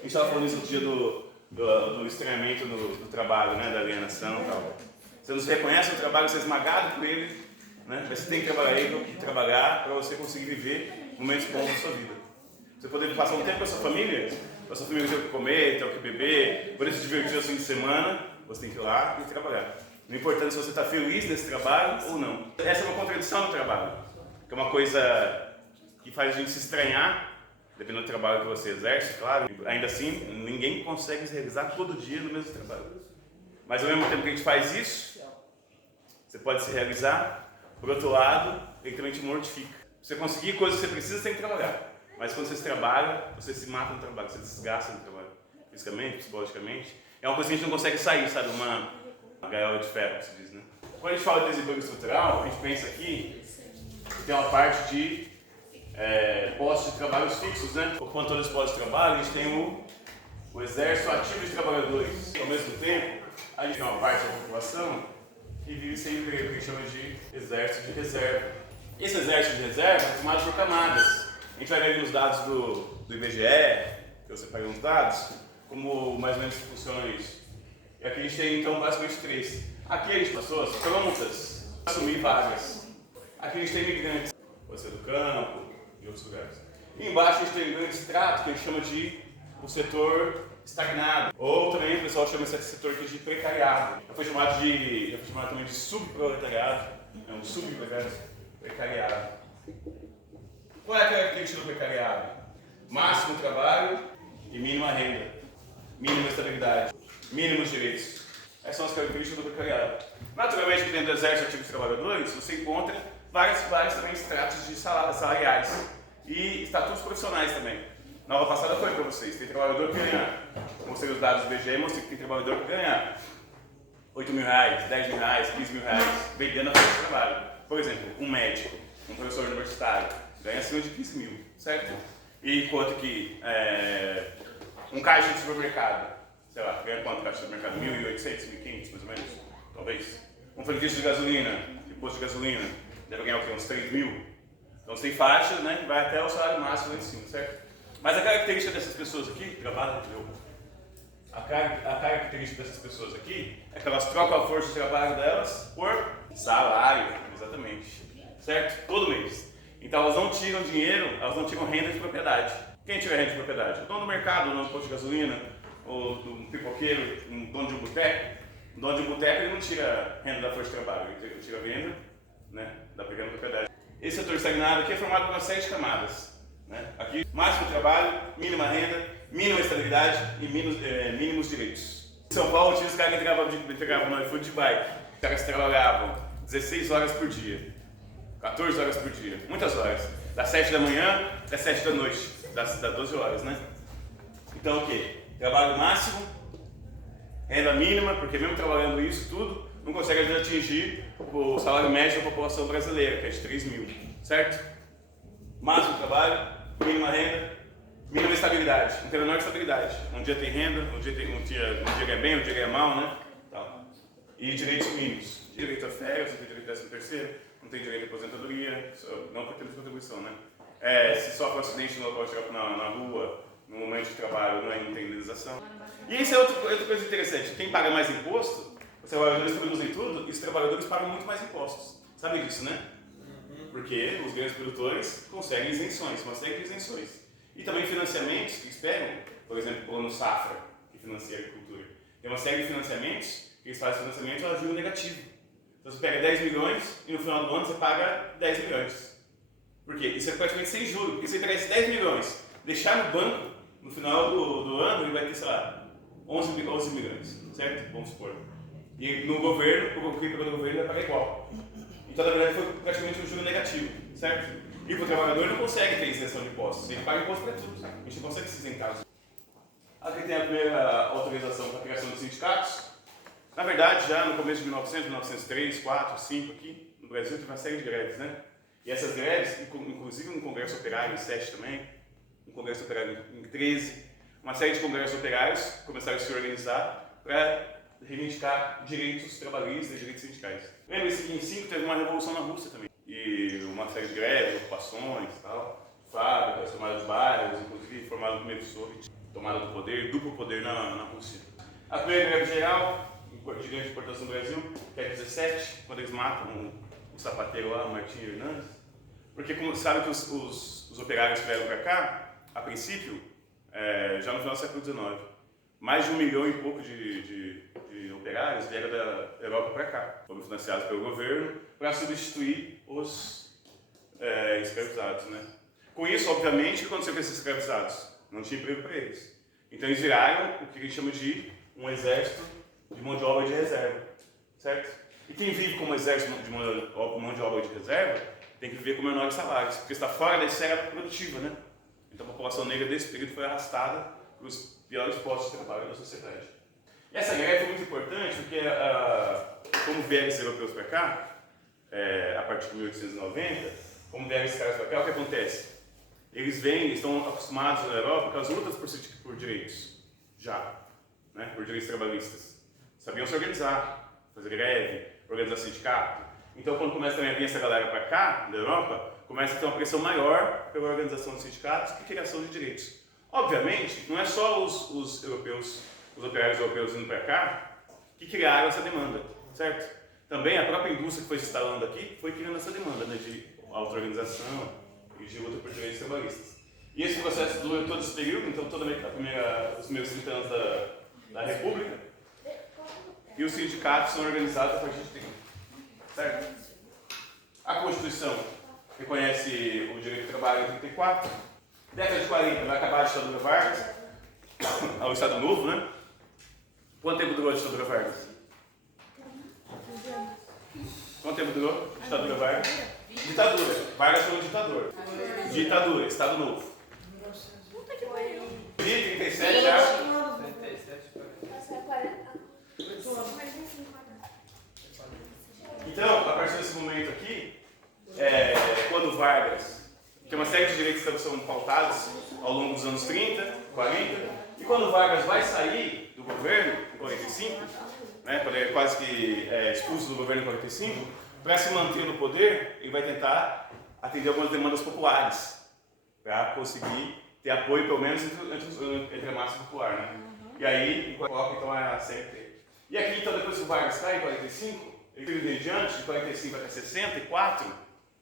gente estava falando isso no dia do estranhamento do trabalho, né? Da alienação e tal. Você não se reconhece no trabalho, você é esmagado por ele, né? Mas você tem que trabalhar para você conseguir viver momentos bons da sua vida. Você poder passar um tempo com a sua família ter o que comer, ter o que beber, poder se divertir no fim de semana, você tem que ir lá e trabalhar. Não importa se você está feliz nesse trabalho ou não. Essa é uma contradição no trabalho, que é uma coisa que faz a gente se estranhar, dependendo do trabalho que você exerce, claro. Ainda assim, ninguém consegue se realizar todo dia no mesmo trabalho. Mas ao mesmo tempo que a gente faz isso, você pode se realizar. Por outro lado, ele também te mortifica. Pra você conseguir coisas que você precisa, você tem que trabalhar. Mas quando você trabalha, você se mata no trabalho, você se desgasta no trabalho. Fisicamente, psicologicamente. É uma coisa que a gente não consegue sair, sabe? Uma gaiola de ferro, que se diz, né? Quando a gente fala de desemprego estrutural, a gente pensa aqui que tem uma parte de postos de trabalho fixos, né? Ocupando todos os postos de trabalho, a gente tem o exército ativo de trabalhadores. Ao mesmo tempo, a gente tem uma parte da população que vive sem emprego, que a gente chama de exército de reserva. Esse exército de reserva é formado por camadas. A gente vai ver nos dados do IBGE, que eu separei uns dados, como mais ou menos funciona isso. E aqui a gente tem então basicamente três. Aqui a gente tem pessoas prontas para assumir vagas. Aqui a gente tem imigrantes, pode ser do campo, de outros lugares. E embaixo a gente tem um grande extrato que a gente chama de o setor estagnado. Ou também o pessoal chama esse setor aqui de precariado. Já foi chamado também de subproletariado. É um subempregado precariado. Qual é a característica do precariado? Máximo trabalho e mínima renda. Mínima estabilidade. Mínimos direitos. Essas são as características do precariado. Naturalmente, que dentro do exército ativo de trabalhadores, você encontra vários também estratos de salariais e estatutos profissionais também. Na aula passada foi para vocês, tem trabalhador que ganha, mostrei os dados do IBGE, mostrei que tem trabalhador que ganha R$8 mil, R$10 mil, R$15 mil, vendendo a força de trabalho. Por exemplo, um médico, um professor universitário, ganha acima de 15 mil, certo? E enquanto que um caixa de supermercado, sei lá, ganha quanto caixa de supermercado? 1.800, 1.500 mais ou menos, talvez. Um frentista de gasolina, de posto de gasolina, deve ganhar o quê? Uns 3 mil. Então você tem faixa, né? Vai até o salário máximo lá em cima, certo? Mas a característica dessas pessoas aqui, a característica dessas pessoas aqui é que elas trocam a força de trabalho delas por salário, exatamente, certo? Todo mês. Então elas não tiram dinheiro, elas não tiram renda de propriedade. Quem tira renda de propriedade? O dono do mercado, o dono do posto de gasolina, ou do pipoqueiro, um dono de um boteco. O dono de um boteco ele não tira renda da força de trabalho, ele tira venda, né, da pequena propriedade. Esse setor estagnado aqui é formado por uma série de camadas. Né? Aqui, máximo trabalho, mínima renda, mínima estabilidade e mínimos direitos. Em São Paulo tinha os caras que entregavam no iFood de bike. Os caras trabalhavam 16 horas por dia, 14 horas por dia, muitas horas. Das 7 da manhã até 7 da noite, das 12 horas, né? Então o quê? Trabalho máximo, renda mínima, porque mesmo trabalhando isso tudo, não consegue ainda atingir o salário médio da população brasileira, que é de 3 mil, certo? Máximo trabalho, mínima renda, mínima estabilidade, não tem a menor estabilidade. Um dia tem renda, um dia ganha bem, um dia ganha mal, né? Tal. E direitos mínimos. Direito a férias, não tem direito a 13º, não tem direito a aposentadoria, não por termos de contribuição, né? Se sofre um acidente no local de trabalho na rua, no momento de trabalho, não tem indenização. E isso é outra coisa interessante. Quem paga mais imposto, os trabalhadores produzem tudo e os trabalhadores pagam muito mais impostos. Sabe disso, né? Porque os grandes produtores conseguem isenções, uma série de isenções. E também financiamentos que eles pegam, por exemplo, o Plano Safra, que financia a agricultura. Tem uma série de financiamentos que eles fazem financiamento a juro negativo. Então você pega 10 milhões e no final do ano você paga 10 milhões. Por quê? Isso é praticamente sem juros, porque se você pegar esses 10 milhões, deixar no banco, no final do ano ele vai ter, sei lá, 11 milhões, certo? Vamos supor. E no governo, quem pegou no governo vai pagar igual. Então, na verdade, foi praticamente um juro negativo, certo? E para o trabalhador não consegue ter isenção de impostos, ele paga imposto para tudo, a gente não consegue se isentar. Aqui tem a primeira autorização para a criação dos sindicatos. Na verdade, já no começo de 1903, 4, 5 aqui, no Brasil, teve uma série de greves, né? E essas greves, inclusive no Congresso Operário em 7 também, no Congresso Operário em 13, uma série de congressos operários começaram a se organizar para reivindicar direitos trabalhistas e direitos sindicais. Lembre-se que em 5 teve uma revolução na Rússia também. E uma série de greves, ocupações e tal, fábricas, chamadas bairros, inclusive formado o primeiro Soviet. tomada do poder, duplo poder na Rússia. A primeira greve geral, de grande importância no Brasil, que é 17, quando eles matam o sapateiro lá, o Martinho Hernandes. Porque, como sabe que os operários que vieram para cá, a princípio, já no final do século XIX, mais de 1 milhão e pouco de operários vieram da Europa para cá. Foram financiados pelo governo para substituir os escravizados, né? Com isso, obviamente, o que aconteceu com esses escravizados? Não tinha emprego para eles. Então eles viraram o que a gente chama de um exército de mão de obra de reserva, certo? E quem vive como exército de mão de obra de reserva tem que viver com menores salários, porque está fora da esfera produtiva, né? Então a população negra desse período foi arrastada para os piores postos de trabalho da sociedade. E essa greve foi muito importante porque, como vieram esses europeus para cá, a partir de 1890, como vieram esses caras para cá, o que acontece? Eles estão acostumados na Europa com as lutas por direitos, né? Por direitos trabalhistas. Sabiam se organizar, fazer greve, organizar sindicato. Então, quando começa também a vir essa galera para cá, da Europa, começa a ter uma pressão maior pela organização dos sindicatos que criação de direitos. Obviamente, não é só os europeus, os operários europeus indo para cá, que criaram essa demanda, certo? Também a própria indústria que foi se instalando aqui foi criando essa demanda, né, de auto-organização e de luta por direitos trabalhistas. E esse processo durou todo esse período, então os primeiros 30 anos da República, e os sindicatos são organizados a partir de 30, certo? A Constituição reconhece o direito de trabalho em 34, década de 40 vai acabar a ditadura Vargas, ao Estado Novo, né? Quanto tempo durou a ditadura Vargas? Quanto tempo durou a ditadura Vargas? Ditadura. Vargas foi um ditador. Ditadura, Estado Novo. 37 já. Então, a partir desse momento aqui, quando Vargas, tem uma série de direitos que são pautados ao longo dos anos 30, 40, e quando Vargas vai sair do governo, em 45, né, quando ele é quase que expulso do governo em 45, para se manter no poder, ele vai tentar atender algumas demandas populares, para conseguir ter apoio, pelo menos, entre a massa popular, né? E aí, coloca então a CNT. E aqui, então, depois que o Vargas cai em 45, ele teve em diante, de 45 até 64,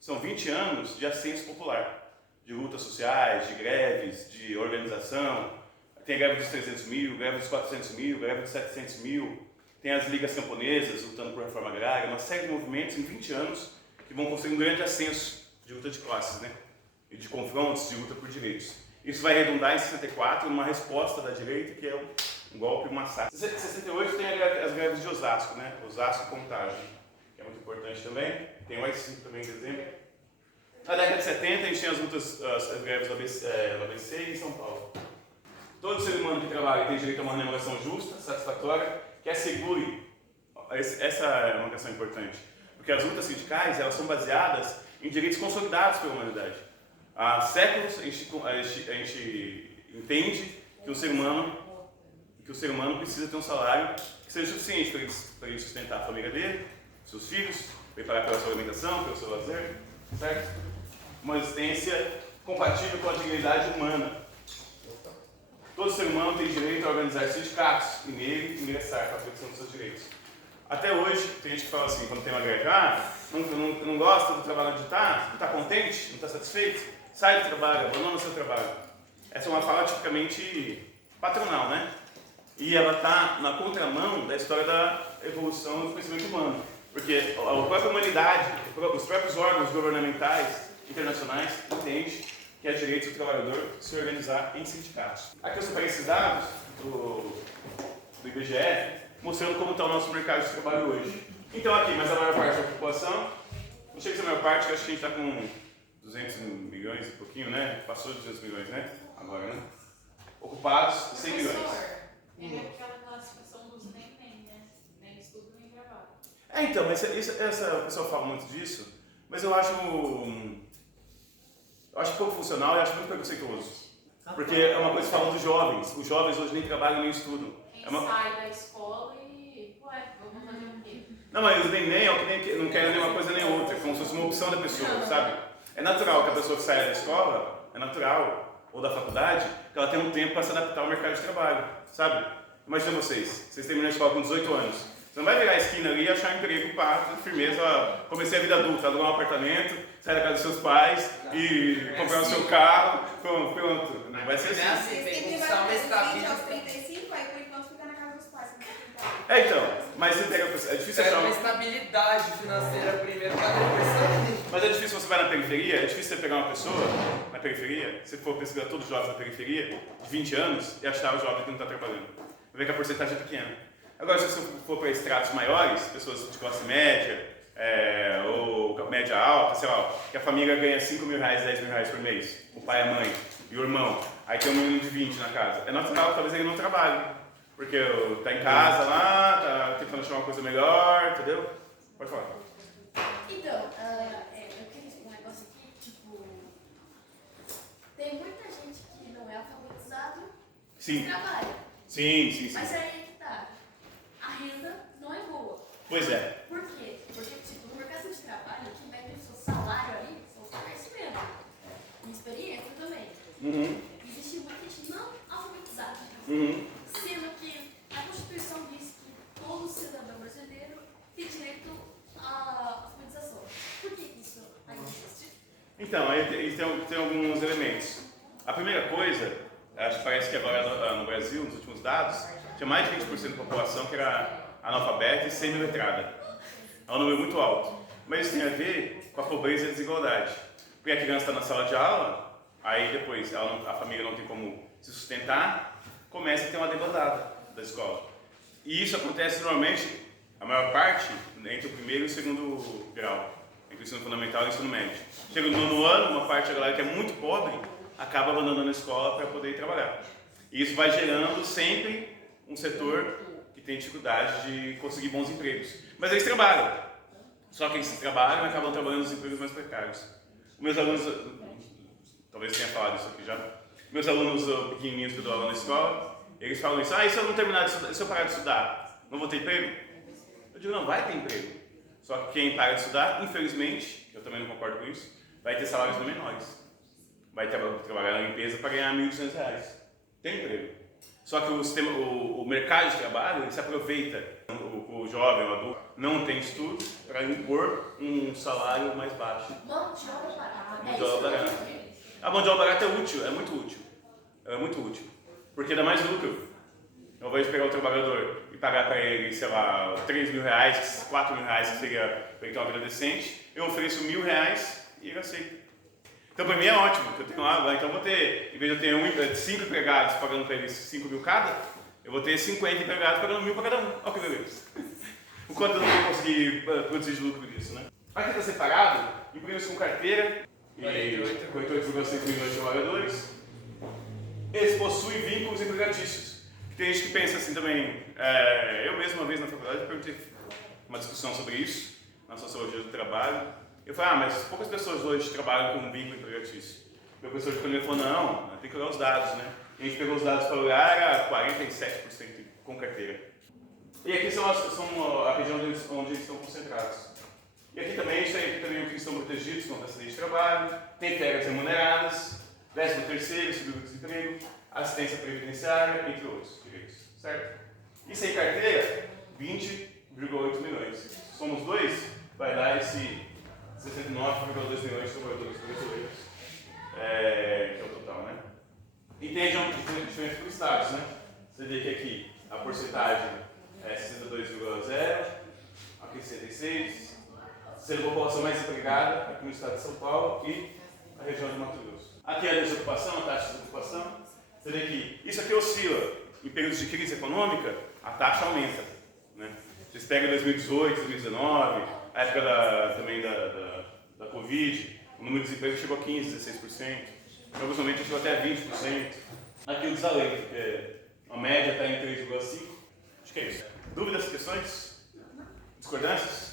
são 20 anos de ascenso popular, de lutas sociais, de greves, de organização. Tem a greve dos 300 mil, greve dos 400 mil, greve dos 700 mil, tem as ligas camponesas lutando por reforma agrária, uma série de movimentos em 20 anos que vão construir um grande ascenso de luta de classes, né? E de confrontos, de luta por direitos. Isso vai redundar em 64 numa resposta da direita, que é um golpe, um massacre. Em 68 tem as greves de Osasco, né? Osasco e Contagem, que é muito importante também. Tem o AI-5 também em dezembro. Na década de 70 a gente tem as lutas, as greves no ABC e em São Paulo. Todo ser humano que trabalha tem direito a uma remuneração justa, satisfatória, que assegure. Essa é uma questão importante, porque as lutas sindicais elas são baseadas em direitos consolidados pela humanidade. Há séculos a gente entende que o ser humano precisa ter um salário que seja suficiente para ele sustentar a família dele, seus filhos, preparar pela sua alimentação, pelo seu lazer, certo? Uma existência compatível com a dignidade humana. Todo ser humano tem direito a organizar sindicatos e nele ingressar para a proteção dos seus direitos. Até hoje, tem gente que fala assim, quando tem uma greve, não gosta do trabalho onde está, não está contente, não está satisfeito, sai do trabalho, abandona o seu trabalho. Essa é uma fala tipicamente patronal, né? E ela está na contramão da história da evolução do conhecimento humano. Porque a própria humanidade, os próprios órgãos governamentais internacionais entendem que é direito do trabalhador se organizar em sindicatos. Aqui eu separei esses dados do IBGE, mostrando como está o nosso mercado de trabalho hoje. Então aqui, mas a maior parte da população, não chega a ser a maior parte, eu acho que a gente está com 200 milhões e pouquinho, né? Passou de 200 milhões, né? Agora, né? Ocupados, 100 milhões. É aquela classificação dos nem, né? Nem estudo, nem trabalho. Então, mas o pessoal fala muito disso, mas eu acho pouco funcional e acho muito preconceituoso. Porque é uma coisa que falam dos jovens. Os jovens hoje nem trabalham nem estudam. Quem sai da escola e, vamos fazer o quê? Não, mas os nem é o que não querem nenhuma coisa nem outra, como se fosse uma opção da pessoa, sabe? É natural que a pessoa que saia da escola, é natural. ou da faculdade, que ela tem um tempo para se adaptar ao mercado de trabalho, sabe? Imagina vocês terminam a escola com 18 anos. Você não vai virar a esquina ali e achar um emprego, pá, firmeza, comecei a vida adulta, alugar um apartamento, sair da casa dos seus pais e comprar o seu carro, pronto. Não vai ser assim. Tem que conquistar uma estabilidade. Aos 35, aí por enquanto fica na casa dos pais. Então, mas você pega, é difícil achar uma estabilidade financeira primeiro para depois sair. Mas é difícil você vai na periferia, é difícil você pegar uma pessoa na periferia, se for pesquisar todos os jovens na periferia, de 20 anos, e achar o jovem que não está trabalhando. Vai ver que a porcentagem é pequena. Agora, se você for para estratos maiores, pessoas de classe média, ou média alta, sei lá, que a família ganha 5 mil reais, 10 mil reais por mês, o pai, a mãe e o irmão, aí tem um menino de 20 na casa. É natural que talvez ele não trabalhe, porque tá em casa lá, tá tentando achar uma coisa melhor, entendeu? Pode falar. Então, eu queria explicar um negócio aqui, tipo, tem muita gente que não é alfabetizado Sim. e trabalha. Sim. Mas aí é que tá, a renda não é boa. Pois é. Por quê? Porque, tipo, no mercado de trabalho, o que mede o seu salário aí são os conhecimentos e experiência também. Existe muita gente não alfabetizada. Sendo que a Constituição diz que todo cidadão brasileiro tem direito à alfabetização. Por que isso ainda existe? Então, aí tem alguns elementos. A primeira coisa, acho que parece que agora no Brasil, nos últimos dados, tinha mais de 20% da população que era analfabeta e semi-letrada. É um número muito alto. Mas isso tem a ver com a pobreza e a desigualdade. Porque a criança está na sala de aula, aí depois a família não tem como se sustentar, começa a ter uma debandada da escola. E isso acontece normalmente, a maior parte, entre o primeiro e o segundo grau, entre o ensino fundamental e o ensino médio. Chega no nono ano, uma parte da galera que é muito pobre acaba abandonando a escola para poder ir trabalhar. E isso vai gerando sempre um setor que tem dificuldade de conseguir bons empregos. Mas eles trabalham. Só que eles trabalham e acabam trabalhando nos empregos mais precários. Meus alunos, talvez tenha falado isso aqui já, meus alunos pequenininhos que eu dou aula na escola, eles falam isso, e se eu não terminar de estudar, se eu parar de estudar, não vou ter emprego? Eu digo, não, vai ter emprego. Só que quem para de estudar, infelizmente, eu também não concordo com isso, vai ter salários menores. Vai trabalhar na limpeza para ganhar R$1.200. Tem emprego. Só que o mercado de trabalho, ele se aproveita, o jovem, o adulto, não tem estudo para impor um salário mais baixo. Mão de obra barata. Mão de obra barata. A mão de obra barata é útil, é muito útil. É muito útil. Porque dá mais lucro. Ao invés de pegar o trabalhador e pagar para ele, sei lá, R$3 mil, R$4 mil, que seria para ele ter uma vida decente, eu ofereço R$1.000 e ele aceita. Então, para mim é ótimo, que eu tenho lá, então eu vou ter, em vez de eu ter 5 empregados pagando para eles 5 mil cada, eu vou ter 50 empregados pagando 1.000 para cada um. Olha que beleza. O quanto eu não vou conseguir produzir de lucro disso, né? Aqui está separado, empresas com carteira, e 48,6 milhões de trabalhadores. Eles possuem vínculos empregatícios. Tem gente que pensa assim também, eu mesmo uma vez na faculdade perguntei uma discussão sobre isso, na sociologia do trabalho. Eu falei, mas poucas pessoas hoje trabalham com um vínculo empregatício. O professor de economia falou, não, tem que olhar os dados, né? E a gente pegou os dados para olhar, era 47% com carteira. E aqui são a região onde eles estão concentrados. E aqui também, isso aí, aqui também o que estão protegidos contra acidente de trabalho, tem férias remuneradas, 13º, seguro-desemprego, assistência previdenciária, entre outros direitos, certo? E sem carteira, 20,8 milhões. Somos dois, vai dar esse 69,2 milhões de trabalhadores brasileiros, que é o total, né? E tem região diferente por estados, né? Você vê que aqui a porcentagem é 62,0, aqui 66, sendo a população mais empregada aqui no estado de São Paulo e a região de Mato Grosso. Aqui é a desocupação, a taxa de desocupação. Você vê que isso aqui oscila. Em períodos de crise econômica, a taxa aumenta, né? Vocês pegam 2018, 2019, a época também da Covid, o número de desemprego chegou a 15%, 16%. Em alguns momentos chegou até a 20%. Aqui o desalento, que a média está em 3,5%. Acho que é isso. Dúvidas, questões? Discordâncias?